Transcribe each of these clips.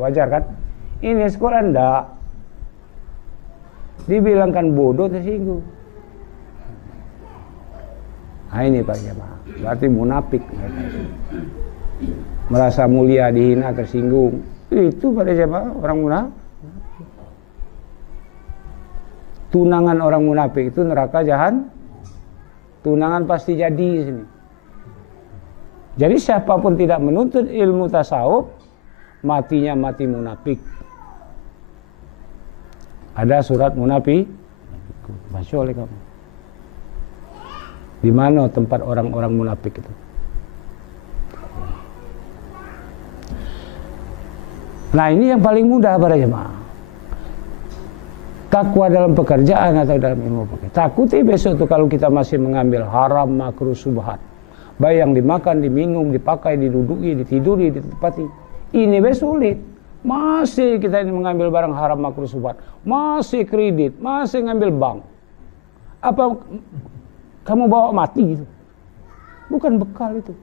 wajar kan? Ini sekolah enggak. Dibilangkan bodoh tersinggung. Nah ini Pak Jemaah, berarti munafik mereka itu. Merasa mulia dihina tersinggung. Itu pada Jemaah orang munafik. Tunangan orang munafik itu neraka jahan. Tunangan pasti jadi di sini. Jadi siapapun tidak menuntut ilmu tasawuf, matinya mati munafik. Ada surat munafik, baca oleh kamu. Di mana tempat orang-orang munafik itu? Nah ini yang paling mudah para jemaah. Takwa dalam pekerjaan atau dalam ilmu pekerjaan. Takuti besok tuh kalau kita masih mengambil haram, makruh, subhat. Baik yang dimakan, diminum, dipakai, diduduki, ditiduri, ditempati. Ini besok sulit. Masih kita ini mengambil barang haram, makruh, subhat. Masih kredit, masih ngambil bank. Apa kamu bawa mati gitu? Bukan bekal itu.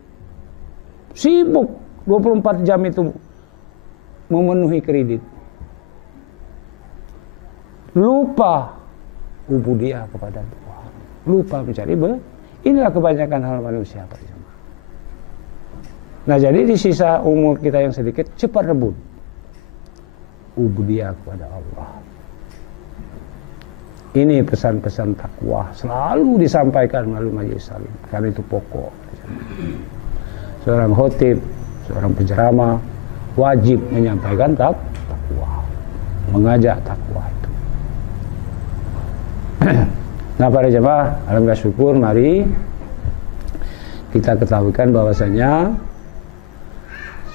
Sibuk 24 jam itu memenuhi kredit. Lupa ubudiyah kepada Tuhan. Lupa mencari inilah kebanyakan hal manusia. Nah jadi di sisa umur kita yang sedikit, cepat rebut ubudiyah kepada Allah. Ini pesan-pesan takwa selalu disampaikan melalui majelis salim, karena itu pokok. Seorang khotib, seorang penceramah wajib menyampaikan takwa, mengajak takwa itu. Nah para jemaah, alhamdulillah syukur, mari kita ketahuikan bahwasanya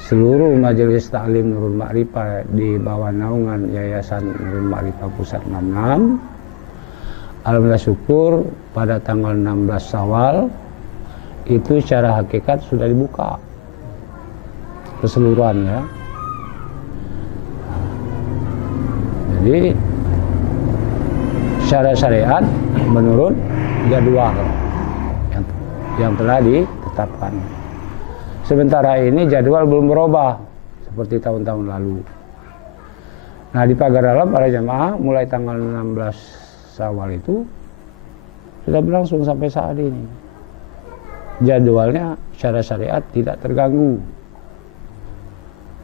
seluruh majelis taklim Nurul Ma'rifah di bawah naungan Yayasan Nurul Ma'rifah Pusat 66, alhamdulillah syukur pada tanggal 16 Syawal itu secara hakikat sudah dibuka keseluruhan ya. Jadi secara syariat menurut jadwal yang telah ditetapkan. Sementara ini jadwal belum berubah seperti tahun-tahun lalu. Nah di pagar dalam para jemaah mulai tanggal 16 Syawal itu sudah berlangsung sampai saat ini. Jadwalnya secara syariat tidak terganggu.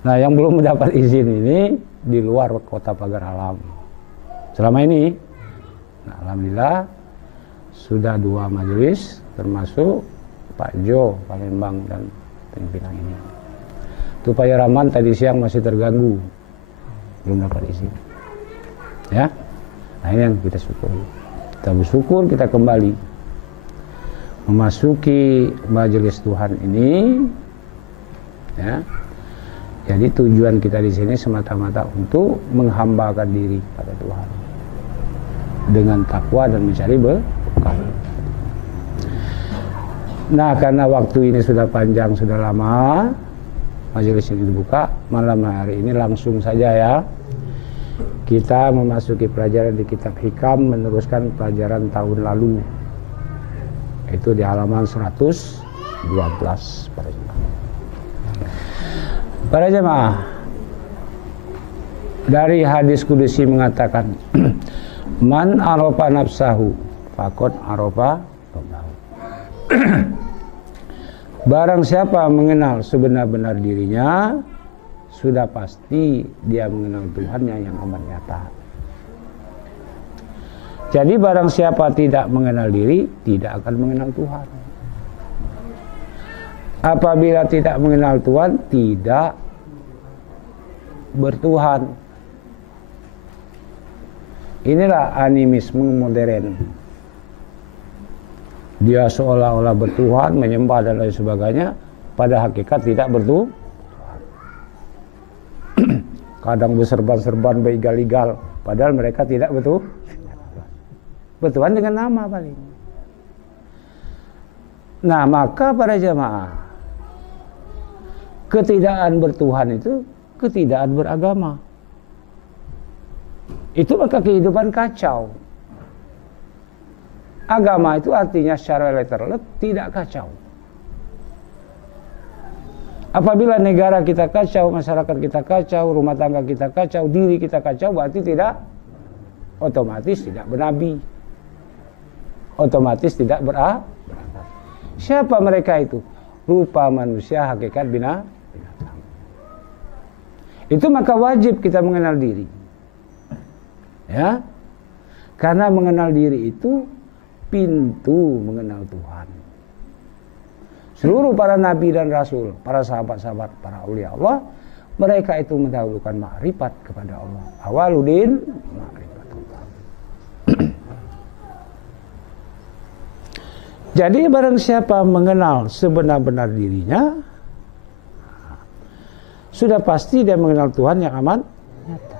Nah yang belum mendapat izin ini di luar kota pagar alam. Selama ini, nah, alhamdulillah sudah 2 majelis termasuk Pak Jo Palembang dan Pinang ini. Itu Pak Yaraman tadi siang masih terganggu, belum dapat izin. Ya, nah ini yang kita syukuri. Kita bersyukur kita kembali memasuki majelis Tuhan ini. Ya, jadi tujuan kita di sini semata-mata untuk menghambakan diri pada Tuhan dengan takwa dan mencari berkah. Nah karena waktu ini sudah panjang, sudah lama majelis ini dibuka, malam hari ini langsung saja ya kita memasuki pelajaran di kitab Hikam, meneruskan pelajaran tahun lalu, itu di halaman 112 para jemaah. Dari hadis kudusi mengatakan man arofa nafsahu faqad arofa rabbahu. Barang siapa mengenal sebenar-benar dirinya, sudah pasti dia mengenal Tuhannya yang amat nyata. Jadi barang siapa tidak mengenal diri, tidak akan mengenal Tuhan. Apabila tidak mengenal Tuhan, tidak bertuhan. Inilah animisme modern. Dia seolah-olah bertuhan, menyembah dan lain sebagainya, pada hakikat tidak bertuhan. Kadang berserban-serban, berigal-igal, padahal mereka tidak bertuhan dengan nama paling. Nah maka para jemaah, ketidakan bertuhan itu ketidakan beragama. Itu maka kehidupan kacau. Agama itu artinya secara literal tidak kacau. Apabila negara kita kacau, masyarakat kita kacau, rumah tangga kita kacau, diri kita kacau, berarti otomatis tidak bernabi. Otomatis tidak berakal. Siapa mereka itu? Rupa manusia, hakikat binatang. Itu maka wajib kita mengenal diri. Ya. Karena mengenal diri itu pintu mengenal Tuhan. Seluruh para nabi dan rasul, para sahabat-sahabat, para aulia Allah, mereka itu mendahulukan makrifat kepada Allah. Awaludin makrifatullah. Jadi barang siapa mengenal sebenar-benar dirinya, sudah pasti dia mengenal Tuhan yang amat nyata.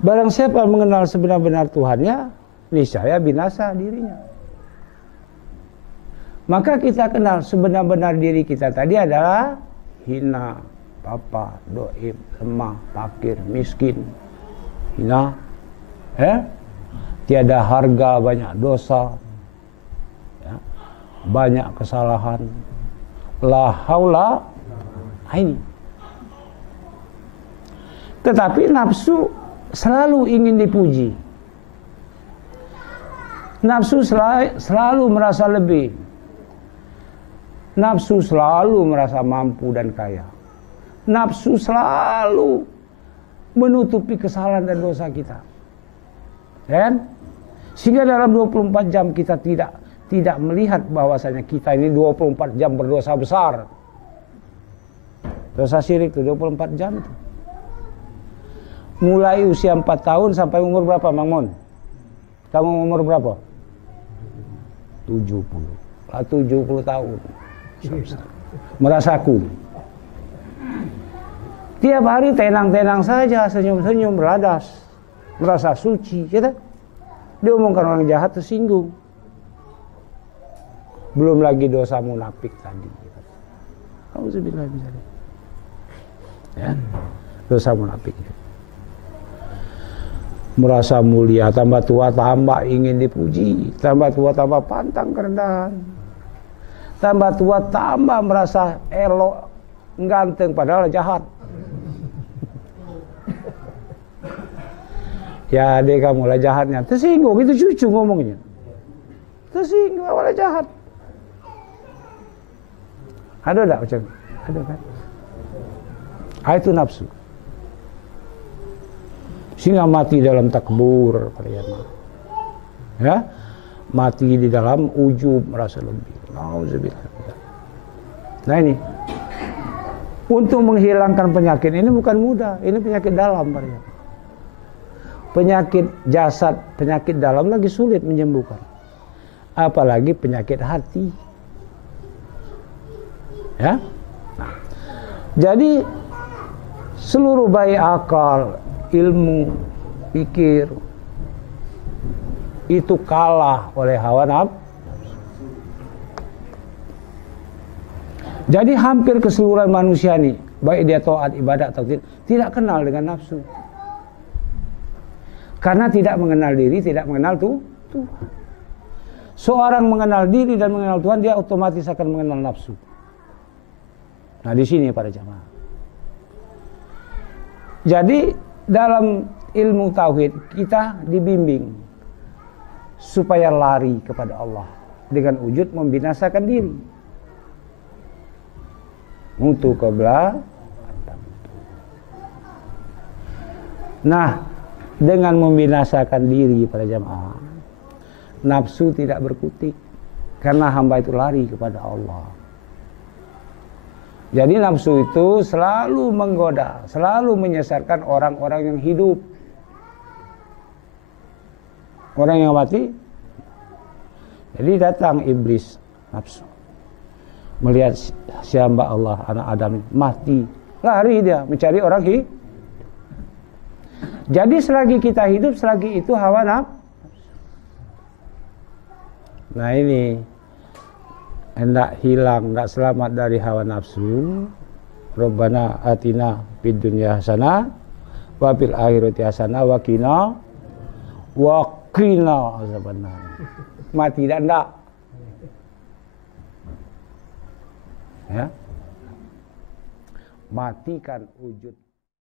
Barang siapa mengenal sebenar-benar Tuhannya, niscaya binasa dirinya. Maka kita kenal sebenar-benar diri kita tadi adalah hina, papa, doib, lemah, fakir, miskin, hina, tiada harga, banyak dosa, ya, banyak kesalahan, la haula ini. Tetapi nafsu selalu ingin dipuji, nafsu selalu merasa lebih. Nafsu selalu merasa mampu dan kaya. Nafsu selalu menutupi kesalahan dan dosa kita. Dan sehingga dalam 24 jam kita tidak melihat bahwasanya kita ini 24 jam berdosa besar. Dosa syirik itu 24 jam itu. Mulai usia 4 tahun sampai umur berapa, Mang Mon? Kamu umur berapa? 70. 70 tahun. Merasaku. Tiap hari tenang-tenang saja, senyum-senyum, beradas, merasa suci, gitu. Diomongkan orang jahat tersinggung. Belum lagi dosa munafik tadi. Auzubillah min dzalik. Ya, dosa munafik. Merasa mulia, tambah tua tambah ingin dipuji, tambah tua tambah pantang kerendahan. Tambah tua tambah merasa elok, ganteng padahal jahat. Ya adek kamu lah jahatnya. Tersinggung, itu cucu ngomongnya. Tersinggung, awalnya jahat. Ada tak macam? Ada kan? Itu nafsu. Sehingga mati dalam takbur, ya, mati di dalam ujub, merasa lebih. Nah ini, untuk menghilangkan penyakit ini bukan mudah. Ini penyakit dalam, penyakit jasad, penyakit dalam lagi sulit menyembuhkan. Apalagi penyakit hati. Ya, nah, jadi seluruh baik akal, ilmu, pikir itu kalah oleh hawa nafsu. Jadi hampir keseluruhan manusia nih, baik dia taat ibadah atau tidak kenal dengan nafsu. Karena tidak mengenal diri, tidak mengenal Tuhan. Seorang mengenal diri dan mengenal Tuhan, dia otomatis akan mengenal nafsu. Nah di sini para jamaah. Jadi dalam ilmu tauhid kita dibimbing supaya lari kepada Allah dengan wujud membinasakan diri. Untuk kebelakang. Nah, dengan membinasakan diri para jamaah, nafsu tidak berkutik karena hamba itu lari kepada Allah. Jadi nafsu itu selalu menggoda, selalu menyesatkan orang-orang yang hidup. Orang yang mati. Jadi datang iblis nafsu. Melihat si hamba Allah, anak Adam mati, lari dia mencari orang hidup. Jadi selagi kita hidup, selagi itu hawa nafsu. Nah ini hendak hilang, hendak selamat dari hawa nafsu. Rabbana atina fid dunya hasanah wa fil akhirati hasanah wa qina azabannar. Mati dan enggak. Ya. matikan wujud